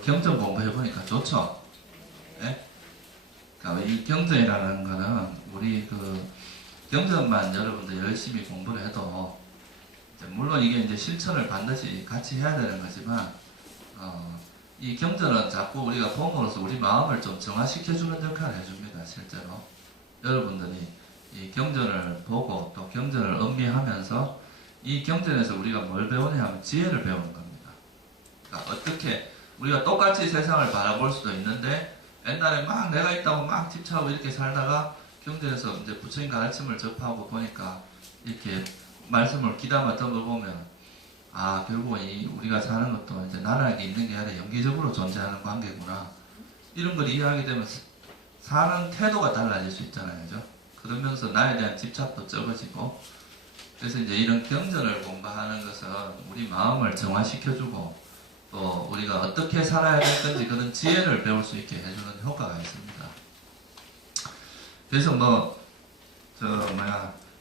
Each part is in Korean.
그 경전 공부해보니까 좋죠. 예? 그러니까 이 경전이라는 거는 우리 그 경전만 여러분들 열심히 공부를 해도 물론 이게 이제 실천을 반드시 같이 해야 되는 거지만 이 경전은 자꾸 우리가 봄으로써 우리 마음을 좀 정화시켜주는 역할을 해줍니다. 실제로 여러분들이 이 경전을 보고 또 경전을 음미하면서 이 경전에서 우리가 뭘 배우냐 하면 지혜를 배우는 겁니다. 그러니까 어떻게 우리가 똑같이 세상을 바라볼 수도 있는데 옛날에 막 내가 있다고 막 집착하고 이렇게 살다가 경전에서 이제 부처님 가르침을 접하고 보니까 이렇게 말씀을 귀담아 들어보면 결국은 우리가 사는 것도 이제 나라에 있는 게 아니라 영기적으로 존재하는 관계구나. 이런 걸 이해하게 되면 사는 태도가 달라질 수 있잖아요. 그죠? 그러면서 나에 대한 집착도 적어지고 그래서 이제 이런 경전을 공부하는 것은 우리 마음을 정화시켜주고 또 우리가 어떻게 살아야 될 건지 그런 지혜를 배울 수 있게 해주는 효과가 있습니다. 그래서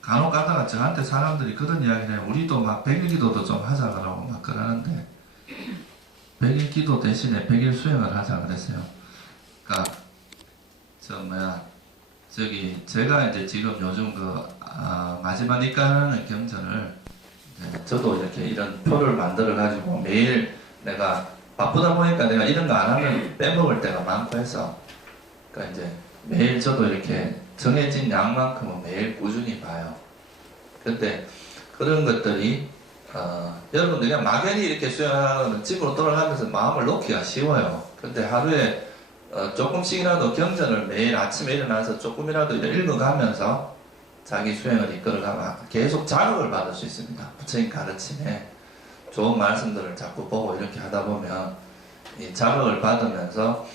간혹 가다가 저한테 사람들이 그런 이야기를 해요. 우리도 막 100일 기도도 좀 하자 그러고 막 그러는데 100일 기도 대신에 100일 수행을 하자 그랬어요. 그러니까 제가 이제 지금 요즘 마지막 니까라는 경전을 저도 이렇게 이런 표를 만들어 가지고 매일 내가 바쁘다 보니까 내가 이런 거 안 하면 빼먹을 때가 많고 해서 그러니까 이제 매일 저도 이렇게 정해진 양만큼은 매일 꾸준히 봐요. 근데 그런 것들이 여러분들 그냥 막연히 이렇게 수행하면 집으로 돌아가면서 마음을 놓기가 쉬워요. 근데 하루에 조금씩이라도 경전을 매일 아침에 일어나서 조금이라도 읽어가면서 자기 수행을 이끌어가면 계속 자극을 받을 수 있습니다. 부처님 가르침에 좋은 말씀들을 자꾸 보고 이렇게 하다 보면 이 자극을 받으면서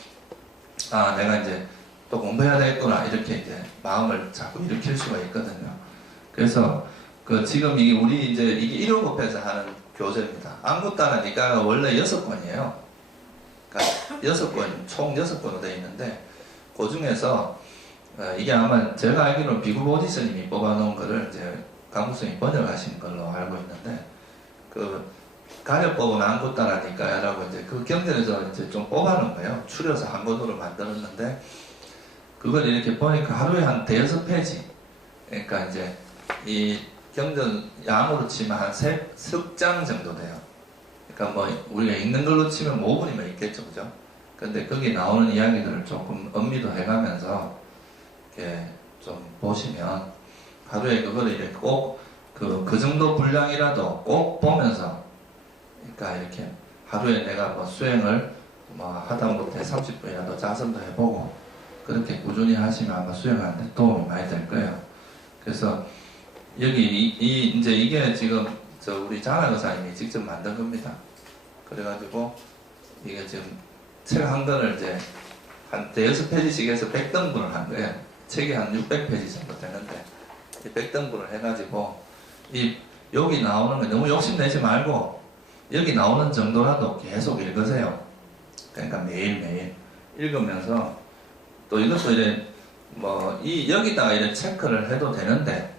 내가 이제 또 공부해야 되겠구나 이렇게 이제 마음을 자꾸 일으킬 수가 있거든요. 그래서 지금 우리 이제 이게 1호급에서 하는 교재입니다. 안구따라니까 원래 6권이에요. 그러니까 6권, 총 6권으로 되어 있는데 그 중에서 이게 아마 제가 알기로는 비구보디 스님이 뽑아놓은 거를 이제 강구스님이 번역하신 걸로 알고 있는데 가려법은 안구따라니까라고 이제 그 경전에서 이제 좀 뽑아놓은 거예요. 추려서 한 권으로 만들었는데 그걸 이렇게 보니까 하루에 한 대여섯 페이지. 그러니까 이제 이 경전 양으로 치면 한 3장 정도 돼요. 그러니까 우리가 읽는 걸로 치면 5분이면 있겠죠, 그죠? 근데 거기 나오는 이야기들을 조금 음미도 해가면서 이렇게 좀 보시면 하루에 그거를 이렇게 꼭 그 정도 분량이라도 꼭 보면서 그러니까 이렇게 하루에 내가 수행을 하다못해 30분이라도 자성도 해보고 그렇게 꾸준히 하시면 아마 수행하는데 도움이 많이 될 거예요. 그래서 여기 이제 이게 지금 우리 장학의사님이 직접 만든 겁니다. 그래가지고 이게 지금 책 한 권을 이제 한 대여섯 페이지씩 해서 100등분을 한 거예요. 책이 한 600페이지 정도 되는데 100등분을 해가지고 여기 나오는 거 너무 욕심내지 말고 여기 나오는 정도라도 계속 읽으세요. 그러니까 매일매일 읽으면서 또 이것도 이제 여기다가 이제 체크를 해도 되는데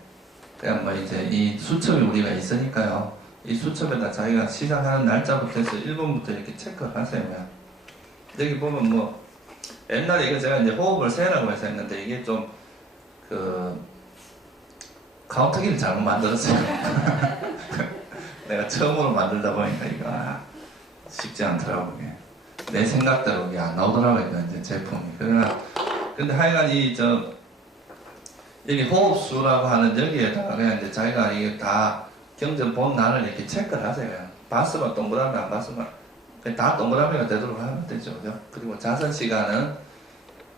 그냥 이제 이 수첩이 우리가 있으니까요. 이 수첩에다 자기가 시작하는 날짜부터 해서 1번부터 이렇게 체크를 하세요. 그냥. 여기 보면 옛날에 이거 제가 이제 호흡을 세라고 해서 했는데 이게 좀 카운터기를 잘못 만들었어요. 내가 처음으로 만들다 보니까 이거 쉽지 않더라고요. 내 생각대로 이게 안 나오더라고요. 이제 제품이. 근데 하여간 여기 호흡수라고 하는 여기에다가 그냥 이제 자기가 이게 다 경전 본 날을 이렇게 체크를 하세요. 그냥 봤으면 동그라미 안 봤으면 그냥 다 동그라미가 되도록 하면 되죠. 그죠? 그리고 자선 시간은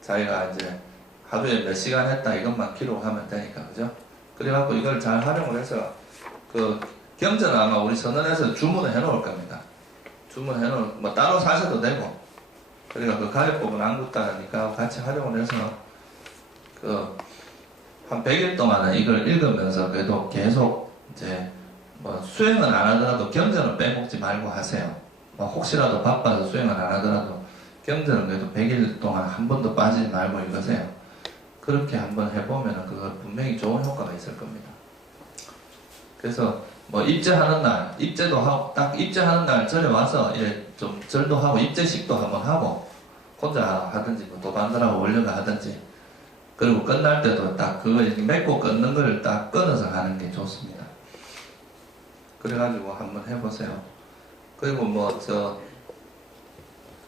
자기가 이제 하루에 몇 시간 했다 이것만 기록하면 되니까. 그죠? 그래갖고 이걸 잘 활용을 해서 경전은 아마 우리 선언에서 주문을 해놓을 겁니다. 주문해 놓을 따로 사셔도 되고 그러니까 가려법은 안구따라니까 같이 활용을 해서 한 100일 동안은 이걸 읽으면서 그래도 계속 이제 수행은 안 하더라도 경전은 빼먹지 말고 하세요. 혹시라도 바빠서 수행은 안 하더라도 경전은 그래도 100일 동안 한 번도 빠지지 말고 읽으세요. 그렇게 한번 해보면 그거 분명히 좋은 효과가 있을 겁니다. 그래서 뭐 입제하는 날, 입제도 하고, 딱 입제하는 날 절에 와서 좀 절도 하고 입제식도 한번 하고, 혼자 하든지 뭐 도반들하고 원료가 하든지, 그리고 끝날 때도 딱 그거 맺고 끊는 걸 딱 끊어서 가는 게 좋습니다. 그래가지고 한번 해보세요. 그리고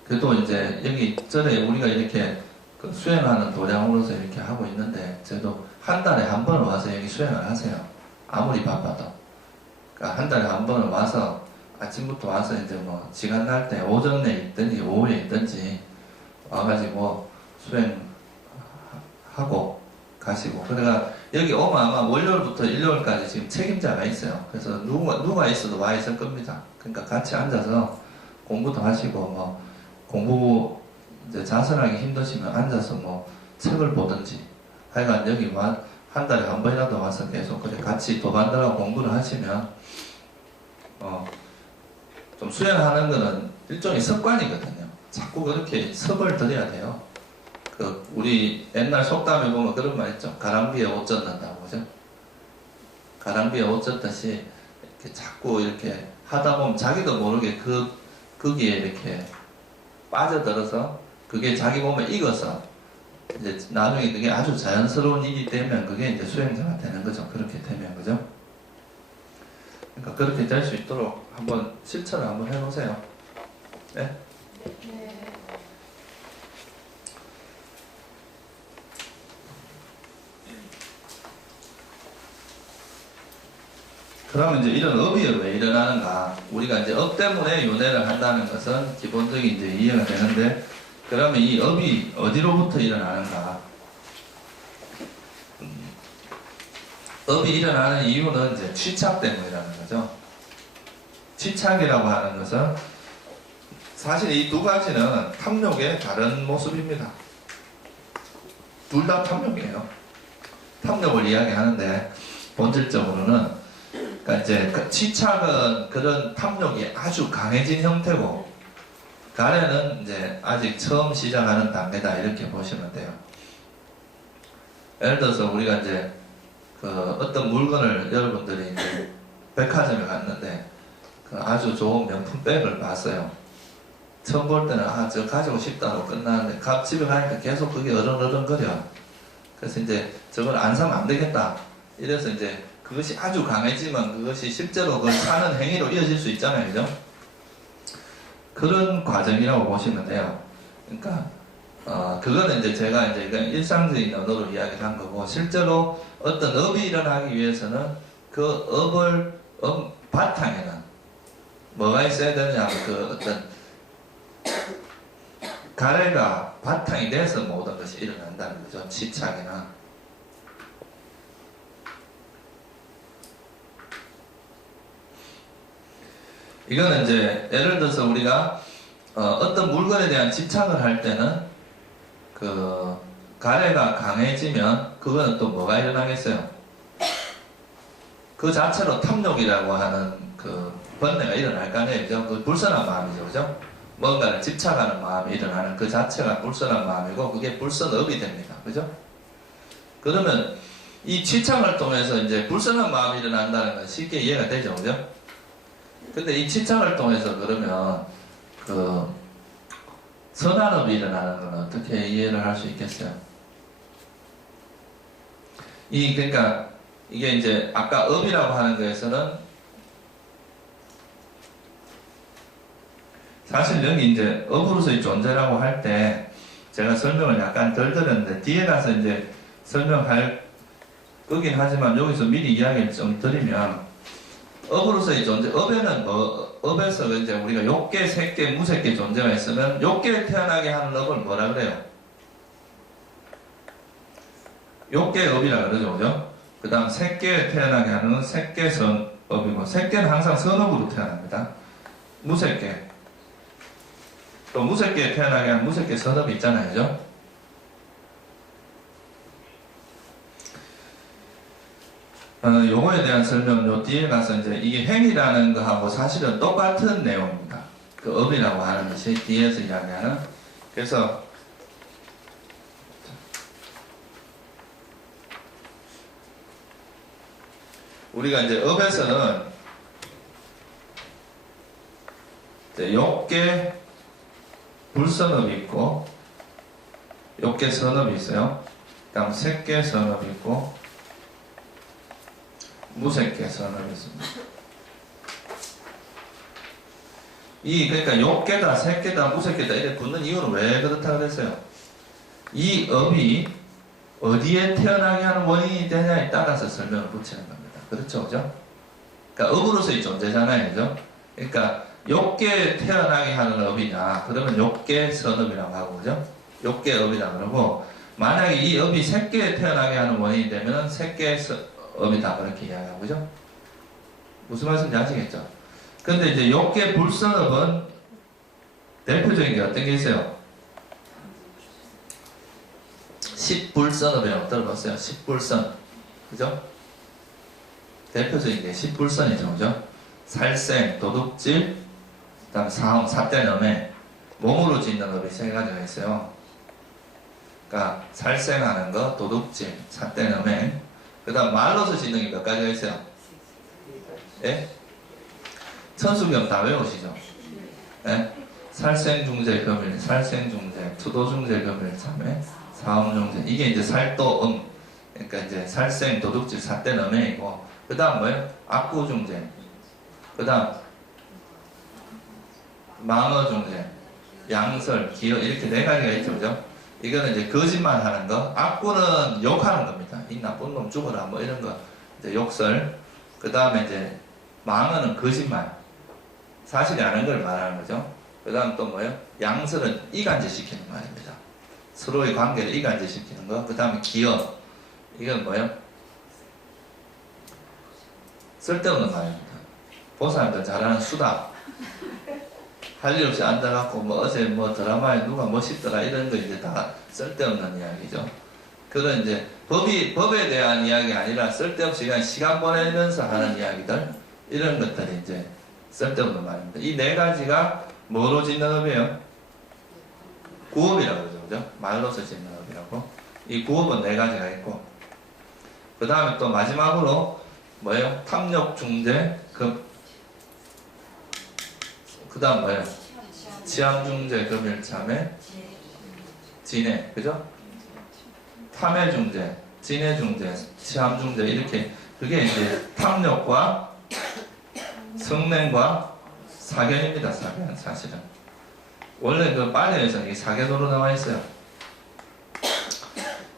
그래도 이제 여기 절에 우리가 이렇게 그 수행하는 도량으로서 이렇게 하고 있는데, 저도 한 달에 한 번을 와서 여기 수행을 하세요. 아무리 바빠도. 그러니까 한 달에 한 번을 와서, 아침부터 와서 이제 뭐, 시간 날 때 오전에 있든지 오후에 있든지 와가지고 수행하고 가시고. 그러니까 여기 오면 아마 월요일부터 일요일까지 지금 책임자가 있어요. 그래서 누가 있어도 와 있을 겁니다. 그러니까 같이 앉아서 공부도 하시고, 뭐, 공부 이제 자선하기 힘드시면 앉아서 뭐 책을 보든지, 하여간 여기 한 달에 한 번이라도 와서 계속 그래 같이 도반들하고 공부를 하시면 좀 수행하는 거는 일종의 습관이거든요. 자꾸 그렇게 섭을 들여야 돼요. 우리 옛날 속담에 보면 그런 말 있죠. 가랑비에 옷 젖는다고, 그죠? 가랑비에 옷 젖듯이 이렇게 자꾸 이렇게 하다 보면 자기도 모르게 거기에 이렇게 빠져들어서 그게 자기 몸에 익어서 이제 나중에 그게 아주 자연스러운 일이 되면 그게 이제 수행자가 되는 거죠. 그렇게 되면, 그죠? 그러니까 그렇게 될 수 있도록 한번 실천을 한번 해보세요. 네? 네. 그러면 이제 이런 업이 왜 일어나는가? 우리가 이제 업 때문에 윤회를 한다는 것은 기본적인 이제 이해가 되는데, 그러면 이 업이 어디로부터 일어나는가? 업이 일어나는 이유는 이제 취착 때문이라는 거죠. 취착이라고 하는 것은 사실 이 두 가지는 탐욕의 다른 모습입니다. 둘 다 탐욕이에요. 탐욕을 이야기하는데 본질적으로는, 그러니까 이제 취착은 그런 탐욕이 아주 강해진 형태고, 가래는 이제 아직 처음 시작하는 단계다, 이렇게 보시면 돼요. 예를 들어서 우리가 이제 어떤 물건을 여러분들이 이제 백화점에 갔는데 아주 좋은 명품 백을 봤어요. 처음 볼 때는 저 가지고 싶다고 끝나는데 집에 가니까 계속 그게 어른어른거려. 그래서 이제 저걸 안 사면 안 되겠다. 이래서 이제 그것이 아주 강해지면 그것이 실제로 그걸 사는 행위로 이어질 수 있잖아요, 그죠? 그런 과정이라고 보시면 돼요. 그러니까 그거는 이제 제가 이제 일상적인 언어로 이야기를 한 거고, 실제로 어떤 업이 일어나기 위해서는 그 바탕에는 뭐가 있어야 되느냐, 어떤 가래가 바탕이 돼서 모든 것이 일어난다는 거죠. 취착이나. 이거는 이제 예를 들어서 우리가 어떤 물건에 대한 집착을 할 때는 가래가 강해지면 그거는 또 뭐가 일어나겠어요? 그 자체로 탐욕이라고 하는 번뇌가 일어날 거 아니에요, 그죠? 그 불선한 마음이죠, 그죠? 뭔가를 집착하는 마음이 일어나는 그 자체가 불선한 마음이고, 그게 불선업이 됩니다, 그죠? 그러면 이 취착을 통해서 이제 불선한 마음이 일어난다는 건 쉽게 이해가 되죠, 그죠? 근데 이 취착을 통해서 그러면 선한업이 일어나는 건 어떻게 이해를 할 수 있겠어요? 그러니까 이게 이제 아까 업이라고 하는 거에서는 사실 여기 이제 업으로서의 존재라고 할 때 제가 설명을 약간 덜 드렸는데, 뒤에 가서 이제 설명할 거긴 하지만 여기서 미리 이야기를 좀 드리면, 업으로서의 존재, 업에는 업에서 이제 우리가 욕계, 색계, 무색계 존재가 있으면 욕계에 태어나게 하는 업을 뭐라 그래요? 욕계업이라 그러죠, 그죠? 그 다음 색계에 태어나게 하는 건 색계선업이고, 색계는 항상 선업으로 태어납니다. 무색계. 또 무색계에 태어나게 하는 무색계 선업이 있잖아요, 그죠? 요거에 대한 설명은 요 뒤에 가서 이제 이게 행위라는 거하고 사실은 똑같은 내용입니다. 그 업이라고 하는 것이 뒤에서 이야기하는. 그래서 우리가 이제 업에서는 욕계 불선업이 있고 욕계 선업이 있어요. 다음 색계 선업이 있고 무색계 선업이 있습니다. 그러니까 욕계다 색계다 무색계다 이렇게 붙는 이유는 왜 그렇다 그랬어요? 이 업이 어디에 태어나게 하는 원인이 되냐에 따라서 설명을 붙이는 겁니다. 그렇죠, 그죠? 그러니까 업으로서의 존재잖아요, 그죠? 그러니까 욕계에 태어나게 하는 업이냐, 그러면 욕계 선업이라고 하고, 그죠? 욕계 업이다 그러고, 만약에 이 업이 색계에 태어나게 하는 원인이 되면 색계 업이다 그렇게 이야기하고, 그죠? 무슨 말씀인지 아시겠죠? 근데 이제 욕계 불선업은 대표적인 게 어떤 게 있어요? 십불선업이라고 들어봤어요. 십불선. 그죠? 대표적인 게 십불선이죠. 그죠? 살생, 도둑질, 그 다음에 사홍, 사대넘에 몸으로 짓는 업이 세 가지가 있어요. 그러니까 살생하는 거, 도둑질, 사대넘에 그 다음 말로서 짓는 게 몇 가지가 있어요? 예? 천수경 다 외우시죠? 예? 살생중재, 금일, 살생중재, 투도중재, 금일, 참회, 사음중재. 이게 이제 살도음. 그러니까 이제 살생, 도둑질, 사대넘에이고, 그 다음 뭐예요? 악구중재. 그 다음 망어중재, 양설, 기어 이렇게 네 가지가 있죠, 그죠? 이거는 이제 거짓말 하는 거. 악구는 욕하는 겁니다. 이 나쁜 놈 죽어라, 뭐 이런 거. 이제 욕설. 그 다음에 이제 망어는 거짓말. 사실이 아닌 걸 말하는 거죠. 그 다음 또 뭐예요? 양설은 이간질 시키는 말입니다. 서로의 관계를 이간질 시키는 거. 그 다음에 기어. 이건 뭐예요? 쓸데없는 말입니다. 보살도 잘하는 수다. 할 일 없이 앉아갖고 뭐 어제 뭐 드라마에 누가 멋있더라 이런 거 이제 다 쓸데없는 이야기죠. 그런 이제 법에 대한 이야기 아니라 쓸데없이 그냥 시간 보내면서 하는 이야기들 이런 것들이 이제 쓸데없는 말입니다. 이 네 가지가 뭐로 짓는 업이에요? 구업이라고 그러죠. 그죠? 말로서 짓는 업이라고. 이 구업은 네 가지가 있고 그 다음에 또 마지막으로 뭐예요? 탐욕, 중재, 그 다음 뭐예요? 치암, 중재, 금일, 참회, 진해, 그죠? 탐해, 중재, 진해, 중재, 치암, 중재 이렇게 그게 이제 탐욕과 성냉과 사견입니다. 사견 사실은 원래 그 빨래에서는 이 사견으로 나와 있어요.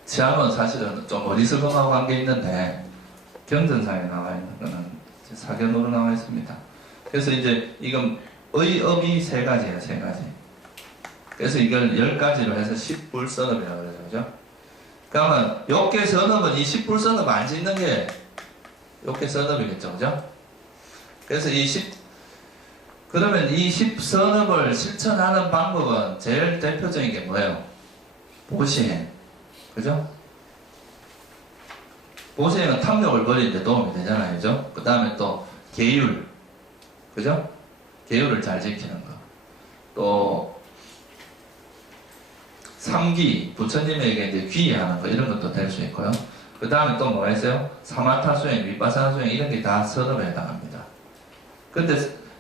치암은 사실은 좀 어리석음하고 관계 있는데 경전상에 나와 있는 거는 사견으로 나와 있습니다. 그래서 이제 이건 의업이 세 가지예요, 세 가지. 그래서 이걸 10가지로 해서 십불선업이라고 그러죠, 그죠? 그러면 욕계선업은 이 십불선업 안 짓는 게 욕계선업이겠죠, 그죠? 그래서 그러면 이 십선업을 실천하는 방법은 제일 대표적인 게 뭐예요? 보시행, 그죠? 보시행은 탐욕을 버리는 데 도움이 되잖아요, 그죠? 그 다음에 또 계율, 그죠? 계율을 잘 지키는 거. 또 삼기, 부처님에게 이제 귀의하는 거 이런 것도 될 수 있고요. 그 다음에 또 뭐가 있어요? 사마타 수행, 위파사나 수행 이런 게 다 선업에 해당합니다. 근데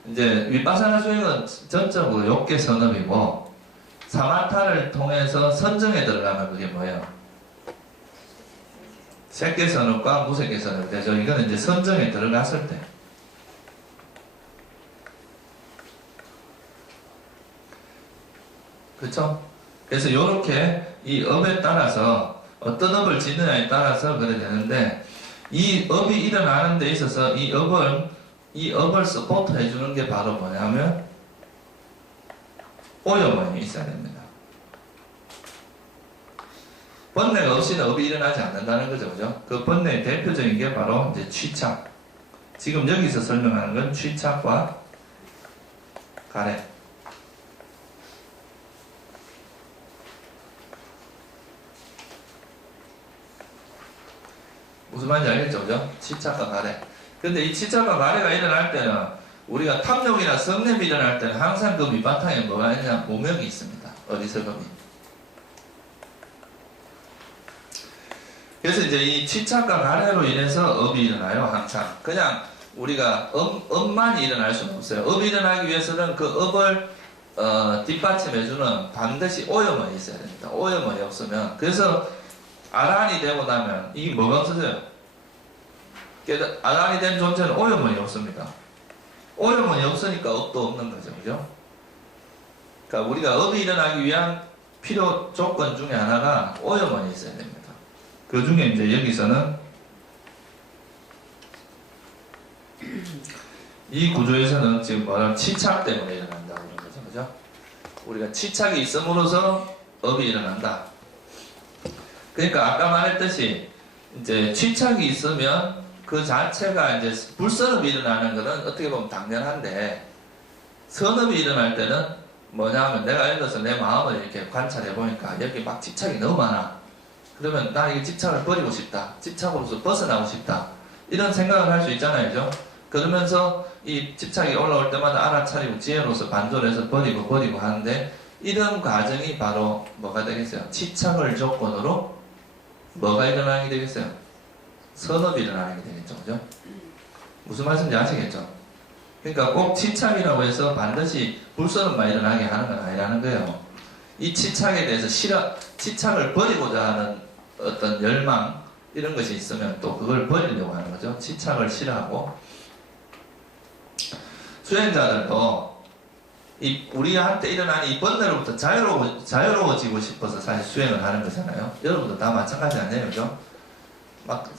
이제 위파사나 수행은 전적으로 욕계 선업이고 사마타를 통해서 선정에 들어가면 그게 뭐예요? 색계 선업과 무색계 선업이 되죠. 이거는 이제 선정에 들어갔을 때. 그렇죠? 그래서 이렇게 이 업에 따라서 어떤 업을 짓느냐에 따라서 그래 되는데 이 업이 일어나는 데 있어서 이 업을 서포트 해주는 게 바로 뭐냐면 오염원이 있어야 됩니다. 번뇌가 없이는 업이 일어나지 않는다는 거죠, 그죠? 그 번뇌의 대표적인 게 바로 이제 취착. 지금 여기서 설명하는 건 취착과 가래. 무슨 말인지 알겠죠? 그죠? 치착과 가래. 근데 이 치착과 가래가 일어날 때는 우리가 탐욕이나 성냄이 일어날 때는 항상 그 밑바탕에 뭐가 있냐? 모명이 있습니다. 어리석음이. 그래서 이제 이 치착과 가래로 인해서 업이 일어나요. 항상. 그냥 우리가 업만이 일어날 수는 없어요. 업이 일어나기 위해서는 그 업을 뒷받침해주는 반드시 오염원이 있어야 됩니다. 오염원이 없으면, 그래서 아란이 되고 나면 이게 뭐가 없어져요? 아란이 된 존재는 오염원이 없습니다. 오염원이 없으니까 업도 없는 거죠. 그죠? 그러니까 우리가 업이 일어나기 위한 필요 조건 중에 하나가 오염원이 있어야 됩니다. 그 중에 이제 여기서는 이 구조에서는 지금 말하는 치착 때문에 일어난다고 그러는 거죠. 그죠? 우리가 치착이 있음으로써 업이 일어난다. 그러니까 아까 말했듯이 이제 치착이 있으면 그 자체가 이제 불선업이 일어나는 것은 어떻게 보면 당연한데, 선업이 일어날 때는 뭐냐 하면 내가 읽어서 내 마음을 이렇게 관찰해 보니까 여기 막 집착이 너무 많아. 그러면 나 이 집착을 버리고 싶다. 집착으로서 벗어나고 싶다. 이런 생각을 할 수 있잖아요. 그죠? 그러면서 이 집착이 올라올 때마다 알아차리고 지혜로서 반조해서 버리고 하는데, 이런 과정이 바로 뭐가 되겠어요? 치착을 조건으로 뭐가 일어나게 되겠어요? 선업이 일어나게 되겠죠. 그죠? 무슨 말씀인지 아시겠죠? 그러니까 꼭 치착이라고 해서 반드시 불선업만 일어나게 하는 건 아니라는 거예요. 이 치착에 대해서 치착을 버리고자 하는 어떤 열망, 이런 것이 있으면 또 그걸 버리려고 하는 거죠. 치착을 싫어하고. 수행자들도 우리한테 일어나는 이 번뇌로부터 자유로워지고 싶어서 사실 수행을 하는 거잖아요. 여러분도 다 마찬가지 아니에요? 그죠? 막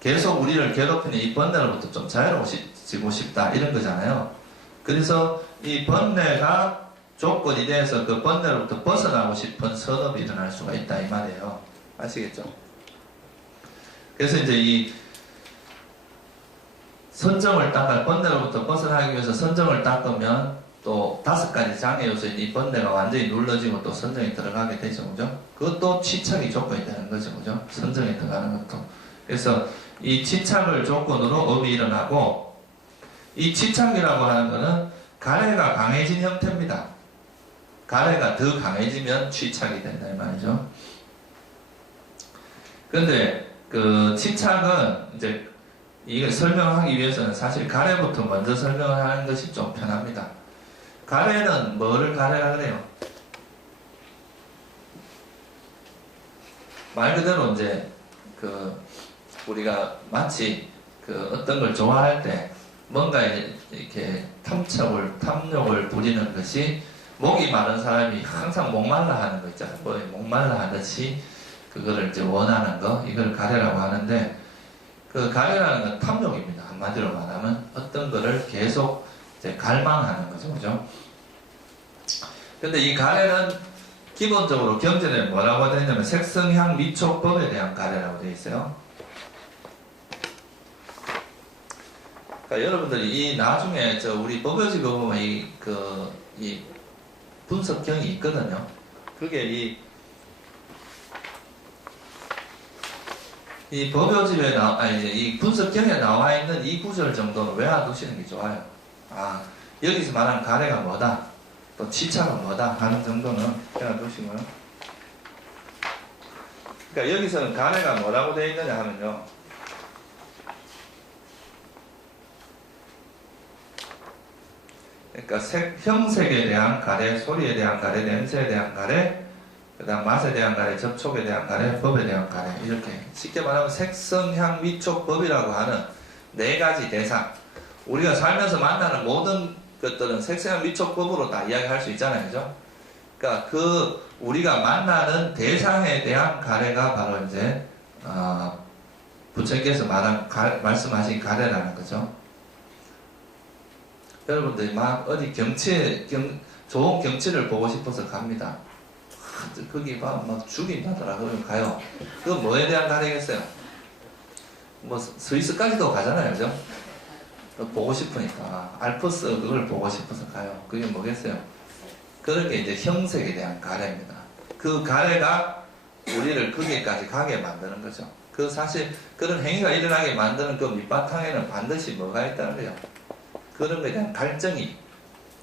계속 우리를 괴롭히는 이 번뇌로부터 좀 자유로워지고 싶다, 이런 거잖아요. 그래서 이 번뇌가 조건이 돼서 그 번뇌로부터 벗어나고 싶은 선업이 일어날 수가 있다, 이 말이에요. 아시겠죠? 그래서 이제 이 선정을 번뇌로부터 벗어나기 위해서 선정을 닦으면 또 5가지 장애 요소인 이 번뇌가 완전히 눌러지고 또 선정에 들어가게 되죠. 그죠? 그것도 치착이 조건이 되는 거죠. 그죠? 선정에 들어가는 것도. 그래서 이 치착을 조건으로 업이 일어나고, 이 치착이라고 하는 것은 가래가 강해진 형태입니다. 가래가 더 강해지면 치착이 된다, 이 말이죠. 그런데 그 치착은 이제 이걸 설명하기 위해서는 사실 가래부터 먼저 설명을 하는 것이 좀 편합니다. 가래는 뭐를 가래라 그래요? 말 그대로 이제 우리가 마치 어떤 걸 좋아할 때 뭔가 이렇게 탐욕을 부리는 것이, 목이 마른 사람이 항상 목말라 하는 거 있잖아요. 목말라 하듯이 그거를 이제 원하는 거, 이걸 가래라고 하는데, 그 가래라는 건 탐욕입니다. 한마디로 말하면 어떤 거를 계속 이제 갈망하는 거죠. 그죠? 근데 이 가래는 기본적으로 경전에 뭐라고 되어 있냐면 색성향 미촉법에 대한 가래라고 되어 있어요. 그러니까 여러분들이 이 나중에 우리 법요집에 보면 이 분석경이 있거든요. 그게 이 법요집에 이 분석경에 나와 있는 이 구절 정도는 외워두시는 게 좋아요. 아, 여기서 말하는 가래가 뭐다, 또 치착은 뭐다 하는 정도는 외워두시고요. 그러니까 여기서는 가래가 뭐라고 되어 있느냐 하면요, 그러니까 형색에 대한 가래, 소리에 대한 가래, 냄새에 대한 가래, 그 다음 맛에 대한 가래, 접촉에 대한 가래, 법에 대한 가래, 이렇게 쉽게 말하면 색성, 향, 미촉, 법이라고 하는 4가지 대상, 우리가 살면서 만나는 모든 것들은 색성, 향, 미촉, 법으로 다 이야기할 수 있잖아요. 그죠? 그러니까 우리가 만나는 대상에 대한 가래가 바로 이제 부처님께서 말씀하신 가래라는 거죠. 여러분들이 막 어디 좋은 경치를 보고 싶어서 갑니다. 거기 막 죽임 받으라 그러면 가요. 그건 뭐에 대한 가래겠어요? 뭐 스위스까지도 가잖아요. 그죠? 보고 싶으니까 알프스 그걸 보고 싶어서 가요. 그게 뭐겠어요? 그런 게 이제 형색에 대한 가래입니다. 그 가래가 우리를 거기까지 가게 만드는 거죠. 사실 그런 행위가 일어나게 만드는 그 밑바탕에는 반드시 뭐가 있다는 거예요. 그런 거에 대한 갈증이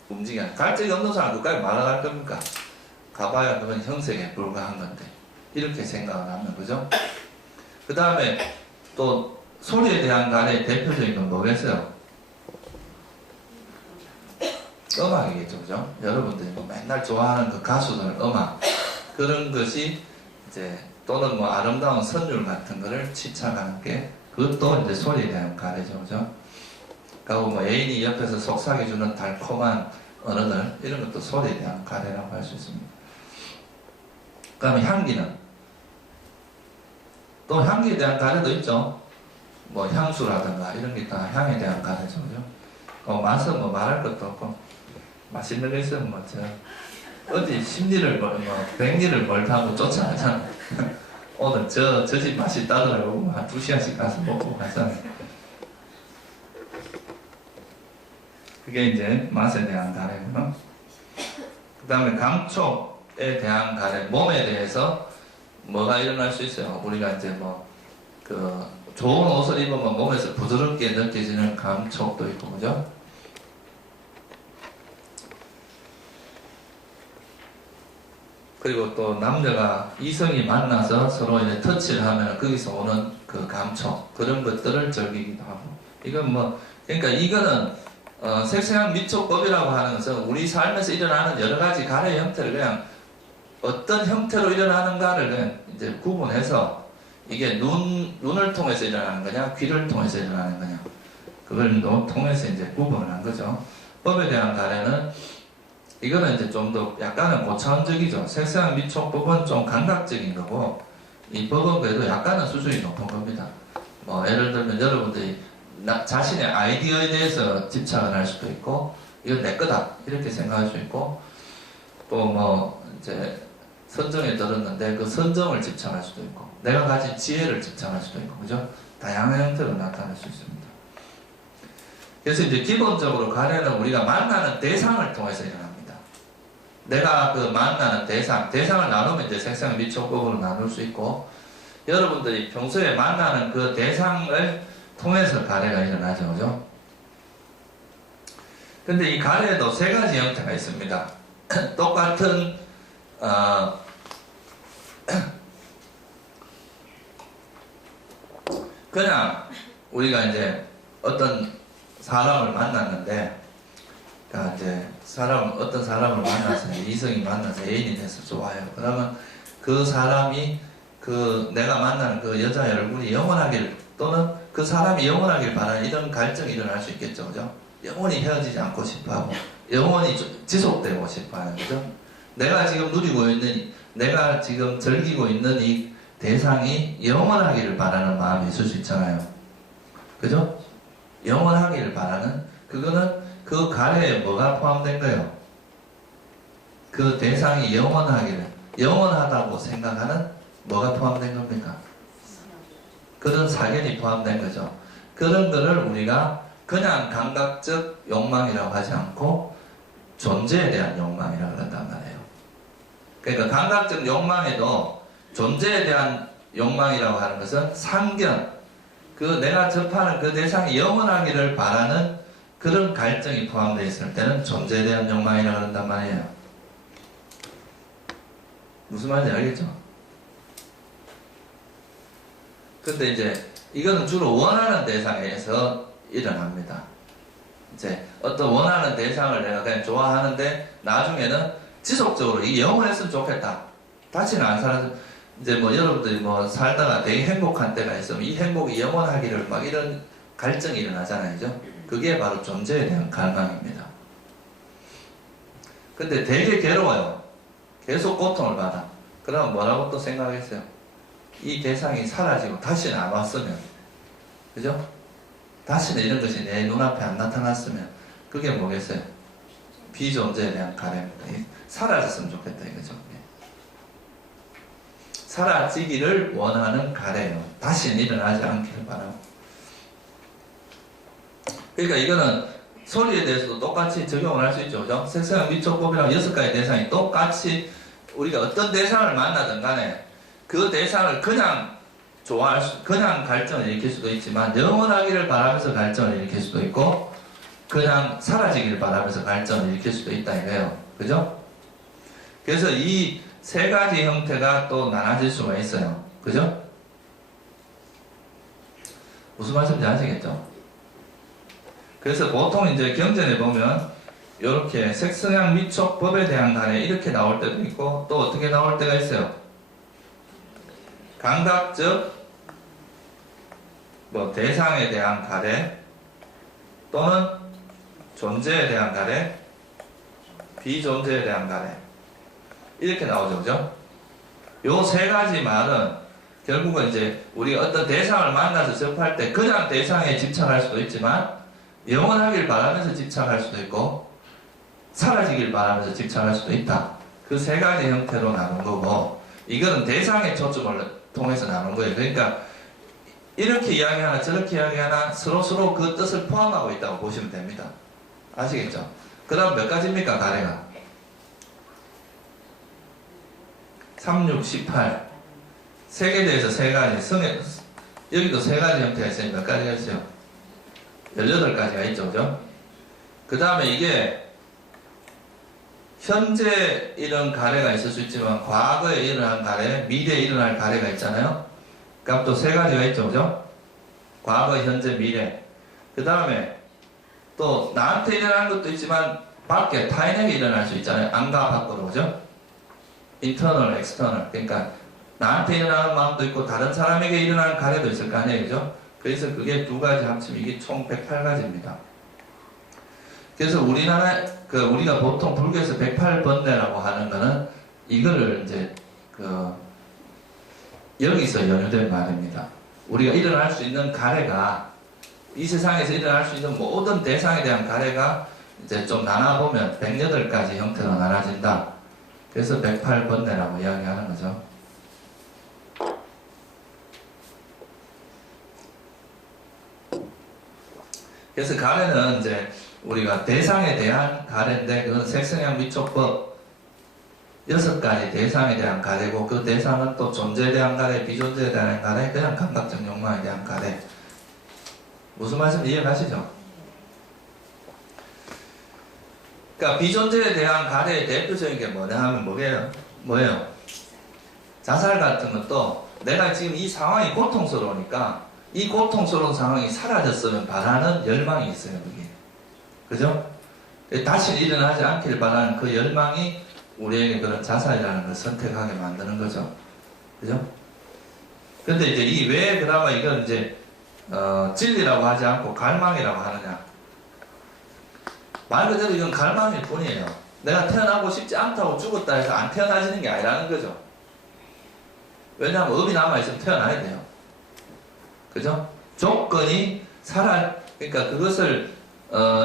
움직여요. 갈증이 없는 사람 그까지 말아갈 겁니까? 가봐야 그건 형색에 불과한 건데, 이렇게 생각을 하는 거죠. 그 다음에 또 소리에 대한 가래의 대표적인 건 뭐겠어요? 음악이겠죠, 그죠? 여러분들이 뭐 맨날 좋아하는 그 가수들 음악 그런 것이 이제 또는 뭐 아름다운 선율 같은 거를 집착하는 게 그것도 이제 소리에 대한 가래죠, 그죠? 그리고 뭐 애인이 옆에서 속삭여주는 달콤한 언어들 이런 것도 소리에 대한 가래라고 할 수 있습니다. 그 다음에 향기는 또 향기에 대한 가래도 있죠. 뭐 향수라든가 이런 게 다 향에 대한 가래죠, 그죠? 맛은 뭐 말할 것도 없고 맛있는 거 있으면 뭐 어디 심리를 뭐 백리를 멀다고 쫓아가잖아. 오늘 저 집 맛있다더라고 한 2시간씩 가서 먹고 가잖아요. 그게 이제 맛에 대한 가래고요. 그 다음에 감촉에 대한 가래, 몸에 대해서 뭐가 일어날 수 있어요. 우리가 이제 뭐 그 좋은 옷을 입으면 몸에서 부드럽게 느껴지는 감촉도 있고, 그죠? 그리고 또 남녀가 이성이 만나서 서로 이제 터치를 하면 거기서 오는 그 감촉 그런 것들을 즐기기도 하고. 이건 뭐 그러니까 이거는 색색한 미촉법이라고 하는 것은 우리 삶에서 일어나는 여러 가지 가래 형태를 그냥 어떤 형태로 일어나는가를 그냥 이제 구분해서 이게 눈을 통해서 일어나는 거냐, 귀를 통해서 일어나는 거냐, 그걸 통해서 이제 구분을 한 거죠. 법에 대한 가래는 이거는 이제 좀 더 약간은 고차원적이죠. 색색한 미촉법은 좀 감각적인 거고, 이 법은 그래도 약간은 수준이 높은 겁니다. 뭐 예를 들면 여러분들이 자신의 아이디어에 대해서 집착을 할 수도 있고, 이건 내 거다 이렇게 생각할 수 있고, 또 뭐 이제 선정에 들었는데 그 선정을 집착할 수도 있고, 내가 가진 지혜를 집착할 수도 있고, 그죠? 다양한 형태로 나타날 수 있습니다. 그래서 이제 기본적으로 가래는 우리가 만나는 대상을 통해서 일어납니다. 내가 그 만나는 대상을 나누면 이제 색상 미촉법으로 나눌 수 있고, 여러분들이 평소에 만나는 그 대상을 통해서 가래가 일어나죠, 그죠? 근데 이 가래에도 3가지 형태가 있습니다. 똑같은 그냥 우리가 이제 어떤 사람을 만났는데, 그러니까 이제 어떤 사람을 만나서 이성이 만나서 애인이 돼서 좋아요. 그러면 그 사람이 내가 만나는 그 여자의 얼굴이 영원하길, 또는 그 사람이 영원하길 바라는 이런 갈증이 일어날 수 있겠죠, 그죠? 영원히 헤어지지 않고 싶어하고 영원히 지속되고 싶어하는 거죠. 내가 지금 누리고 있는, 내가 지금 즐기고 있는 이 대상이 영원하기를 바라는 마음이 있을 수 있잖아요, 그죠? 영원하기를 바라는, 그거는 그 가래에 뭐가 포함된 거예요? 그 대상이 영원하다고 생각하는 뭐가 포함된 겁니까? 그런 사견이 포함된 거죠. 그런 거를 우리가 그냥 감각적 욕망이라고 하지 않고 존재에 대한 욕망이라고 그런단 말이에요. 그러니까 감각적 욕망에도 존재에 대한 욕망이라고 하는 것은 상견, 내가 접하는 그 대상이 영원하기를 바라는 그런 갈증이 포함되어 있을 때는 존재에 대한 욕망이라고 그런단 말이에요. 무슨 말인지 알겠죠? 근데 이제 이거는 주로 원하는 대상에서 일어납니다. 이제 어떤 원하는 대상을 내가 그냥 좋아하는데 나중에는 지속적으로 이게 영원했으면 좋겠다, 다시는 안 살아서, 이제 뭐 여러분들이 뭐 살다가 되게 행복한 때가 있으면 이 행복이 영원하기를 막 이런 갈증이 일어나잖아요, 그죠? 그게 바로 존재에 대한 갈망입니다. 근데 되게 괴로워요. 계속 고통을 받아. 그럼 뭐라고 또 생각했어요? 이 대상이 사라지고 다시는 안 왔으면, 그죠? 다시는 이런 것이 내 눈앞에 안 나타났으면 그게 뭐겠어요? 비존재에 대한 가래입니다. 사라졌으면 좋겠다 이거죠. 사라지기를 원하는 가래예요. 다시는 일어나지 않기를 바라고. 그러니까 이거는 소리에 대해서도 똑같이 적용을 할 수 있죠, 그죠? 색상 미촉법이랑 6가지 대상이 똑같이 우리가 어떤 대상을 만나든 간에 그 대상을 그냥 그냥 갈증을 일으킬 수도 있지만 영원하기를 바라면서 갈증을 일으킬 수도 있고 그냥 사라지기를 바라면서 갈증을 일으킬 수도 있다 이거예요, 그죠? 그래서 이 3가지 형태가 또 나눠질 수가 있어요, 그죠? 무슨 말씀인지 아시겠죠? 그래서 보통 이제 경전에 보면 이렇게 색성향 미촉법에 대한 가래 이렇게 나올 때도 있고 또 어떻게 나올 때가 있어요. 감각적 뭐 대상에 대한 가래 또는 존재에 대한 가래, 비존재에 대한 가래 이렇게 나오죠, 그죠? 요 세 가지 말은 결국은 이제 우리가 어떤 대상을 만나서 접할 때 그냥 대상에 집착할 수도 있지만 영원하길 바라면서 집착할 수도 있고 사라지길 바라면서 집착할 수도 있다. 그 세 가지 형태로 나눈 거고 이거는 대상의 초점을 통해서 나눈 거예요. 그러니까 이렇게 이야기하나 저렇게 이야기하나 서로 그 뜻을 포함하고 있다고 보시면 됩니다. 아시겠죠? 그 다음 몇 가지입니까? 가래가 3, 6, 18 색에 대해서 세 가지 여기도 세 가지 형태가 있으니 몇 가지가 있어요? 18가지가 있죠, 그죠? 그 다음에 이게 현재 이런 가래가 있을 수 있지만 과거에 일어난 가래, 미래에 일어날 가래가 있잖아요. 그러니까 또 세 가지가 있죠, 그죠? 과거, 현재, 미래. 그 다음에 또 나한테 일어난 것도 있지만 밖에 타인에게 일어날 수 있잖아요. 안과 밖으로, 그죠? 인터널, 엑스터널. 그러니까 나한테 일어나는 마음도 있고 다른 사람에게 일어나는 가래도 있을 거 아니에요, 그죠? 그래서 그게 두 가지 합치면 이게 총 108가지입니다. 그래서 우리가 보통 불교에서 108번뇌라고 하는 거는 이거를 이제 여기서 연유된 말입니다. 우리가 일어날 수 있는 가래가 이 세상에서 일어날 수 있는 모든 대상에 대한 가래가 이제 좀 나눠보면 108가지 형태로 나눠진다. 그래서 108번뇌라고 이야기하는 거죠. 그래서 가래는 이제 우리가 대상에 대한 가래인데 그건 색성향 미촉법 6가지 대상에 대한 가래고 그 대상은 또 존재에 대한 가래, 비존재에 대한 가래, 그냥 감각적 욕망에 대한 가래. 무슨 말씀 이해가시죠? 그러니까 비존재에 대한 가래의 대표적인 게 뭐냐 하면 뭐예요? 자살 같은 것도 내가 지금 이 상황이 고통스러우니까 이 고통스러운 상황이 사라졌으면 바라는 열망이 있어요, 그게. 그죠? 다시 일어나지 않길 바라는 그 열망이 우리에게 그런 자살이라는 걸 선택하게 만드는 거죠. 그죠? 근데 이제 왜 그나마 이걸 이제, 진리라고 하지 않고 갈망이라고 하느냐. 말 그대로 이건 갈망일 뿐이에요. 내가 태어나고 싶지 않다고 죽었다 해서 안 태어나지는 게 아니라는 거죠. 왜냐하면 업이 남아있으면 태어나야 돼요. 그죠? 조건이 그러니까 그것을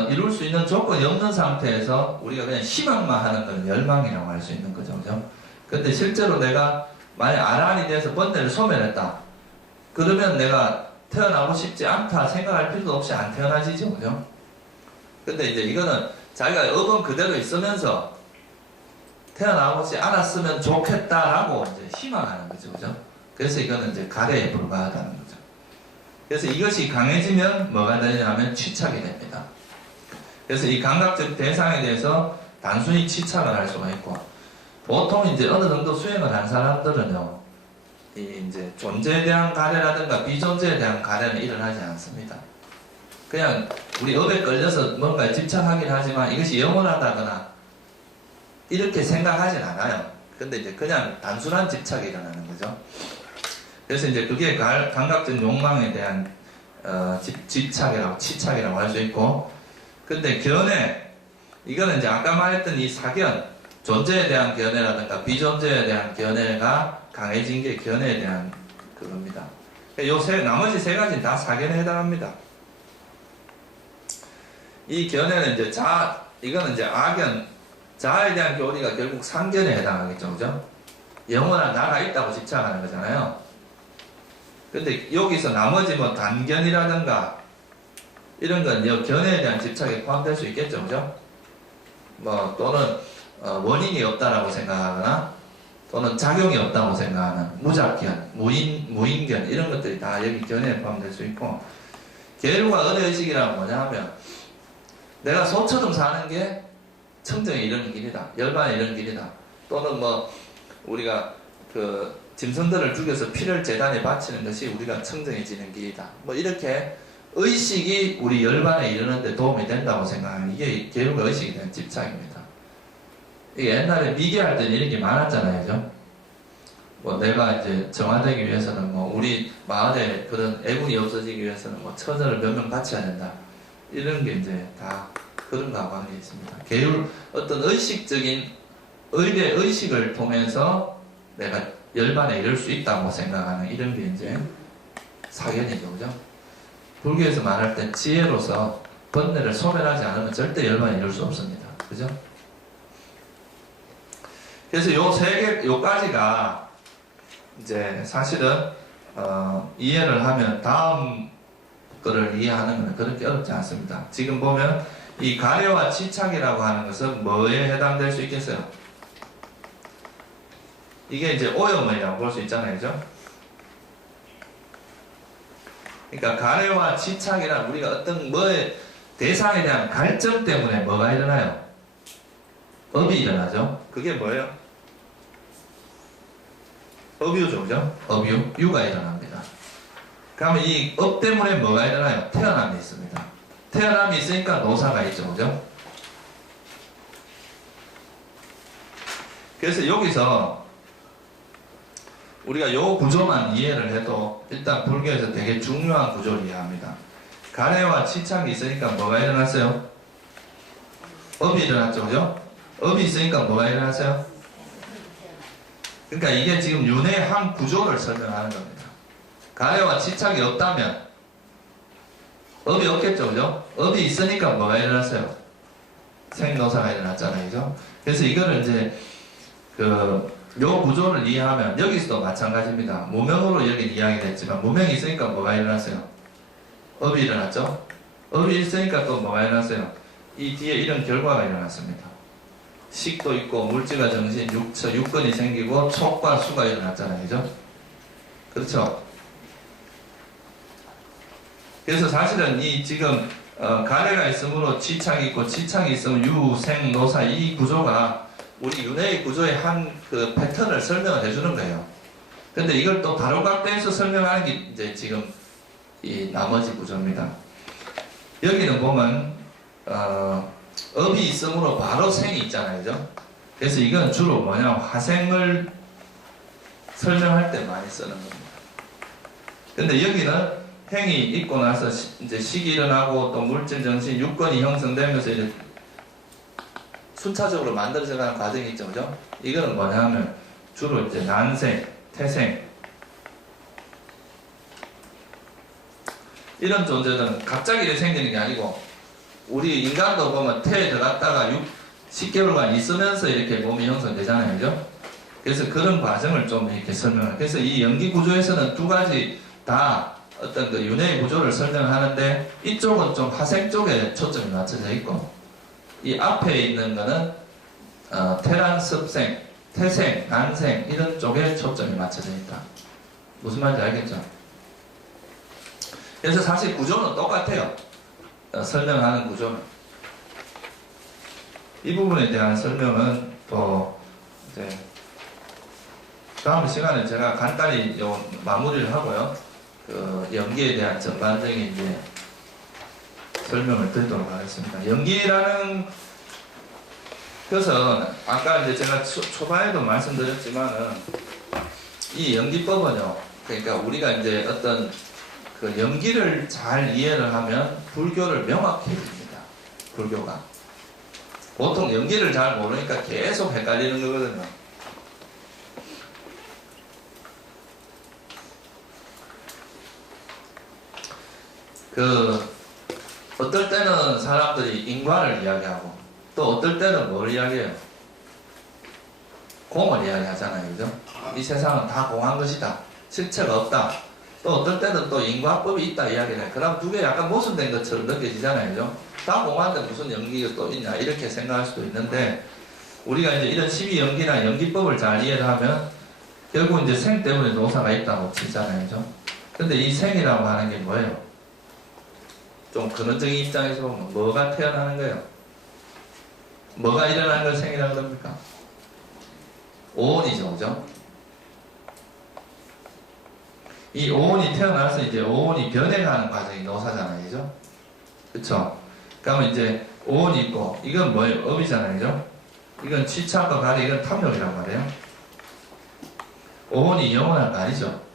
이룰 수 있는 조건이 없는 상태에서 우리가 그냥 희망만 하는 건 열망이라고 할 수 있는 거죠. 그죠? 근데 실제로 내가 만약 아란이 돼서 번뇌를 소멸했다. 그러면 내가 태어나고 싶지 않다 생각할 필요도 없이 안 태어나지죠. 그죠? 근데 이제 이거는 자기가 업은 그대로 있으면서 태어나고지 않았으면 좋겠다라고 이제 희망하는 거죠. 그죠? 그래서 이거는 이제 가래에 불과하다는 거죠. 그래서 이것이 강해지면 뭐가 되냐면 취착이 됩니다. 그래서 이 감각적 대상에 대해서 단순히 취착을 할 수가 있고, 보통 이제 어느 정도 수행을 한 사람들은요, 이제 존재에 대한 가래라든가 비존재에 대한 가래는 일어나지 않습니다. 그냥 우리 업에 걸려서 뭔가에 집착하긴 하지만 이것이 영원하다거나 이렇게 생각하진 않아요. 근데 이제 그냥 단순한 집착이 일어나는 거죠. 그래서 이제 그게 감각적 욕망에 대한 집착이라고 치착이라고 할 수 있고, 근데 견해, 이거는 이제 아까 말했던 이 사견, 존재에 대한 견해라든가 비존재에 대한 견해가 강해진 게 견해에 대한 그겁니다. 나머지 세 가지는 다 사견에 해당합니다. 이 견해는 이제 이거는 이제 악견, 자아에 대한 교리가 결국 상견에 해당하겠죠, 그죠? 영원한 나가 있다고 집착하는 거잖아요. 근데 여기서 나머지 뭐 단견이라든가 이런 건 견해에 대한 집착에 포함될 수 있겠죠, 그죠? 뭐 또는 원인이 없다라고 생각하거나 또는 작용이 없다고 생각하는 무작견, 무인견 이런 것들이 다 여기 견해에 포함될 수 있고, 계류가 은혜의식이란 뭐냐 하면 내가 소처럼 사는 게 청정에 이르는 길이다, 열반에 이르는 길이다, 또는 뭐 우리가 짐승들을 죽여서 피를 제단에 바치는 것이 우리가 청정해지는 길이다, 뭐 이렇게 의식이 우리 열반에 이르는데 도움이 된다고 생각하면 이게 교육과 의식에 대한 집착입니다. 이게 옛날에 미개할 때는 이런 게 많았잖아요. 그죠? 뭐 내가 이제 정화되기 위해서는 뭐 우리 마을에 그런 애군이 없어지기 위해서는 뭐 처자를 몇 명 바쳐야 된다. 이런 게 이제 다 그런 거하고 관계 있습니다. 계율, 어떤 의식적인 의대 의식을 통해서 내가 열반에 이룰 수 있다고 생각하는 이런 게 이제 사견이죠. 그죠? 불교에서 말할 땐 지혜로서 번뇌를 소멸하지 않으면 절대 열반에 이룰 수 없습니다. 그죠? 그래서 요 세 개, 요까지가 이제 사실은 이해를 하면 다음 거를 이해하는 건 그렇게 어렵지 않습니다. 지금 보면 이 가래와 치착이라고 하는 것은 뭐에 해당될 수 있겠어요? 이게 이제 오염이라고 볼 수 있잖아요. 그죠? 그러니까 가래와 치착이란 우리가 어떤 뭐의 대상에 대한 갈증 때문에 뭐가 일어나요? 업이 일어나죠. 그게 뭐예요? 업유죠. 그죠? 업유, 유가 일어납니다. 그러면 이 업 때문에 뭐가 일어나요? 태어남이 있습니다. 태어남이 있으니까 노사가 있죠. 그죠? 그래서 여기서 우리가 요 구조만 이해를 해도 일단 불교에서 되게 중요한 구조를 이해합니다. 가래와 치착이 있으니까 뭐가 일어났어요? 업이 일어났죠. 그죠? 업이 있으니까 뭐가 일어났어요? 그러니까 이게 지금 윤회의 한 구조를 설명하는 겁니다. 가래와 치착이 없다면 업이 없겠죠. 그죠? 업이 있으니까 뭐가 일어났어요? 생노사가 일어났잖아요. 그죠? 그래서 이거를 이제 요 구조를 이해하면 여기서도 마찬가지입니다. 무명으로 여기 이야기가 됐지만 무명이 있으니까 뭐가 일어났어요? 업이 일어났죠? 업이 있으니까 또 뭐가 일어났어요? 이 뒤에 이런 결과가 일어났습니다. 식도 있고 물질과 정신, 육근이 생기고 촉과 수가 일어났잖아요. 그죠? 그렇죠? 그래서 사실은 이 지금 가래가 있으므로 치착이 있고 치착이 있으면 유, 생, 노사 이 구조가 우리 윤회의 구조의 한 그 패턴을 설명을 해주는 거예요. 근데 이걸 또 다루각대에서 설명하는 게 이제 지금 이 나머지 구조입니다. 여기는 보면 업이 있으므로 바로 생이 있잖아요. 그죠? 그래서 이건 주로 뭐냐 화생을 설명할 때 많이 쓰는 겁니다. 근데 여기는 행이 있고 나서 이제 식이 일어나고 또 물질, 정신, 육권이 형성되면서 이제 순차적으로 만들어져가는 과정이 있죠. 그죠? 이거는 뭐냐 하면 주로 이제 난생, 태생 이런 존재들은 갑자기 생기는 게 아니고 우리 인간도 보면 태에 들어갔다가 10개월간 있으면서 이렇게 몸이 형성되잖아요. 그죠? 그래서 그런 과정을 좀 이렇게 설명을. 그래서 이 연기 구조에서는 두 가지 다 어떤 그 윤회의 구조를 설명하는데 이쪽은 좀 화생 쪽에 초점이 맞춰져 있고 이 앞에 있는 거는 태란, 습생, 태생, 난생 이런 쪽에 초점이 맞춰져 있다. 무슨 말인지 알겠죠? 그래서 사실 구조는 똑같아요. 설명하는 구조는. 이 부분에 대한 설명은 또 이제 다음 시간에 제가 간단히 요 마무리를 하고요. 그 연기에 대한 전반적인 이제 설명을 드리도록 하겠습니다. 연기라는 것은 아까 이제 제가 초반에도 말씀드렸지만은 이 연기법은요. 그러니까 우리가 이제 어떤 그 연기를 잘 이해를 하면 불교를 명확해집니다. 불교가. 보통 연기를 잘 모르니까 계속 헷갈리는 거거든요. 어떨 때는 사람들이 인과를 이야기하고 또 어떨 때는 뭘 이야기해요? 공을 이야기하잖아요. 그죠? 이 세상은 다 공한 것이다. 실체가 없다. 또 어떨 때는 또 인과법이 있다 이야기를 해요. 그럼 두 개 약간 모순된 것처럼 느껴지잖아요. 그죠? 다 공한데 무슨 연기가 또 있냐 이렇게 생각할 수도 있는데 우리가 이제 이런 12연기나 연기법을 잘 이해를 하면 결국 이제 생 때문에 노사가 있다고 치잖아요. 그죠? 근데 이 생이라고 하는 게 뭐예요? 좀 근원적인 입장에서 보면 뭐가 태어나는 거예요? 뭐가 일어나는 걸 생이라고 합니까? 오온이죠. 그죠? 이 오온이 태어나서 이제 오온이 변해가는 과정이 노사잖아요. 그죠? 그쵸? 그러면 이제 오온이 있고, 이건 뭐예요? 업이잖아요. 그죠? 이건 취착과 가리, 이건 탐욕이란 말이에요. 오온이 영원한 거 아니죠?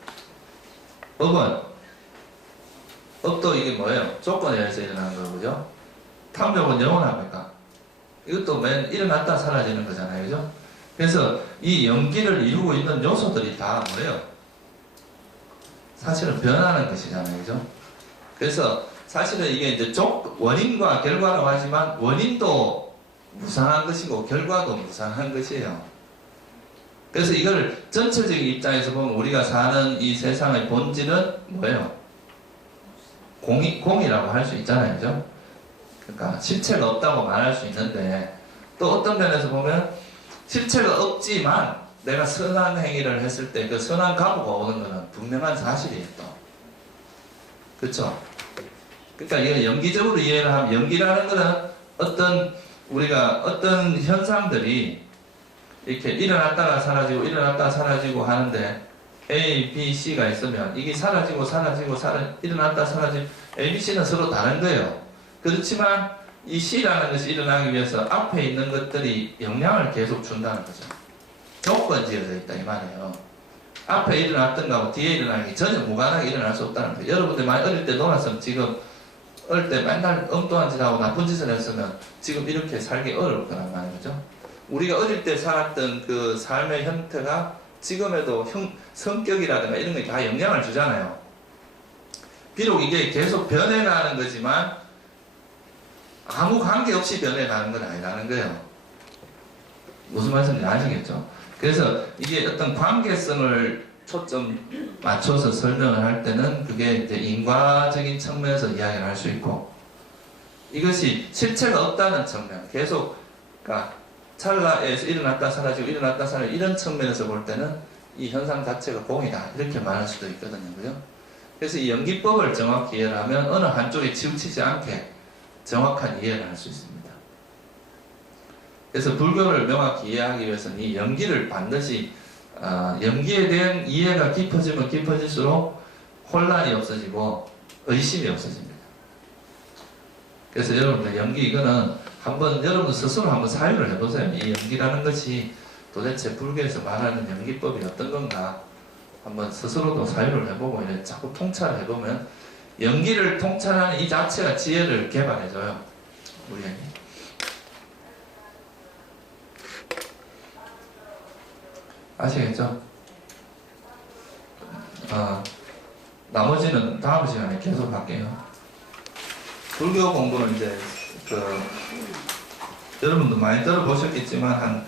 업도 이게 뭐예요? 조건에 의해서 일어나는 거죠? 탐욕은 영원합니까? 이것도 맨 일어났다 사라지는 거잖아요. 그죠? 그래서 이 연기를 이루고 있는 요소들이 다 뭐예요? 사실은 변하는 것이잖아요. 그죠? 그래서 사실은 이게 이제 원인과 결과라고 하지만 원인도 무상한 것이고 결과도 무상한 것이에요. 그래서 이걸 전체적인 입장에서 보면 우리가 사는 이 세상의 본질은 뭐예요? 공이라고 할 수 있잖아요. 그죠? 그러니까 실체가 없다고 말할 수 있는데 또 어떤 면에서 보면 실체가 없지만 내가 선한 행위를 했을 때 그 선한 가보가 오는 것은 분명한 사실이에요. 또. 그쵸? 그러니까 이거 연기적으로 이해를 하면 연기라는 것은 우리가 어떤 현상들이 이렇게 일어났다가 사라지고 하는데 A, B, C가 있으면 이게 사라지고 일어났다 사라지고 A, B, C는 서로 다른 거예요. 그렇지만 이 C라는 것이 일어나기 위해서 앞에 있는 것들이 영향을 계속 준다는 거죠. 조건 지어져 있다 이 말이에요. 앞에 일어났던 거하고 뒤에 일어나는 게 전혀 무관하게 일어날 수 없다는 거예요. 여러분들 많이 어릴 때 놀았으면 지금 어릴 때 맨날 엉뚱한 짓 하고 나쁜 짓을 했으면 지금 이렇게 살기 어려울 거란 말이죠. 우리가 어릴 때 살았던 그 삶의 형태가 지금에도 성격이라든가 이런 게 다 영향을 주잖아요. 비록 이게 계속 변해가는 거지만 아무 관계없이 변해가는 건 아니라는 거예요. 무슨 말씀인지 아시겠죠? 그래서 이게 어떤 관계성을 초점 맞춰서 설명을 할 때는 그게 이제 인과적인 측면에서 이야기를 할 수 있고 이것이 실체가 없다는 측면, 계속 그러니까 찰나에서 일어났다 사라지고 이런 측면에서 볼 때는 이 현상 자체가 공이다 이렇게 말할 수도 있거든요. 그죠? 그래서 이 연기법을 정확히 이해를 하면 어느 한쪽에 치우치지 않게 정확한 이해를 할 수 있습니다. 그래서 불교를 명확히 이해하기 위해서는 이 연기를 반드시 연기에 대한 이해가 깊어지면 깊어질수록 혼란이 없어지고 의심이 없어집니다. 그래서 여러분들 연기 이거는 한번 여러분 스스로 한번 사유를 해보세요. 이 연기라는 것이 도대체 불교에서 말하는 연기법이 어떤 건가 한번 스스로도 사유를 해보고 이렇게 자꾸 통찰을 해보면 연기를 통찰하는 이 자체가 지혜를 개발해줘요. 우리에게. 아시겠죠? 나머지는 다음 시간에 계속 할게요. 불교 공부는 이제 여러분도 많이 들어보셨겠지만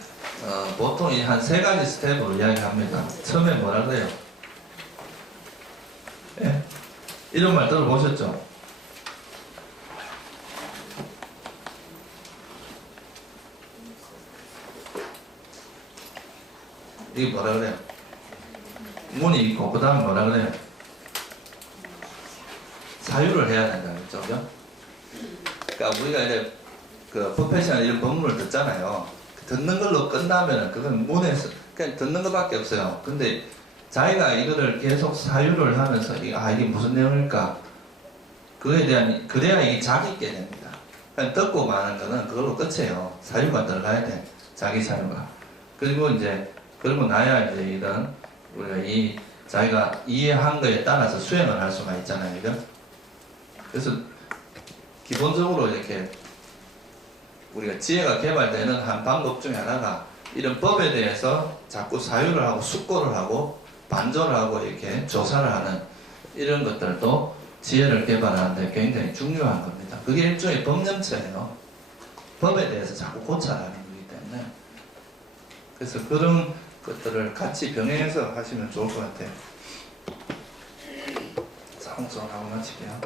보통 한 3가지 스텝으로 이야기합니다. 처음에 뭐라 그래요? 예? 이런 말 들어보셨죠? 이게 뭐라 그래요? 문이 있고 그 다음 뭐라 그래요? 사유를 해야 된다는 거죠. 그러니까 우리가 이제 그 프로페셔널 이런 법문을 듣잖아요. 듣는 걸로 끝나면은 그건 문에서 그냥 듣는 것밖에 없어요. 근데 자기가 이거를 계속 사유를 하면서 이게 무슨 내용일까? 그거에 대한 그래야 이게 자기 있게 됩니다. 그냥 듣고 마는 거는 그걸로 끝이에요. 사유가 들어가야 돼. 자기 사유가. 그리고 이제 그러고 나야 이제 이런 우리가 자기가 이해한 거에 따라서 수행을 할 수가 있잖아요. 이거? 그래서 기본적으로 이렇게 우리가 지혜가 개발되는 한 방법 중에 하나가 이런 법에 대해서 자꾸 사유를 하고 숙고를 하고 반조를 하고 이렇게 조사를 하는 이런 것들도 지혜를 개발하는데 굉장히 중요한 겁니다. 그게 일종의 법념체예요. 법에 대해서 자꾸 고찰하는 거기 때문에 그래서 그런 것들을 같이 병행해서 하시면 좋을 것 같아요. 사홍성하고 마칠게요.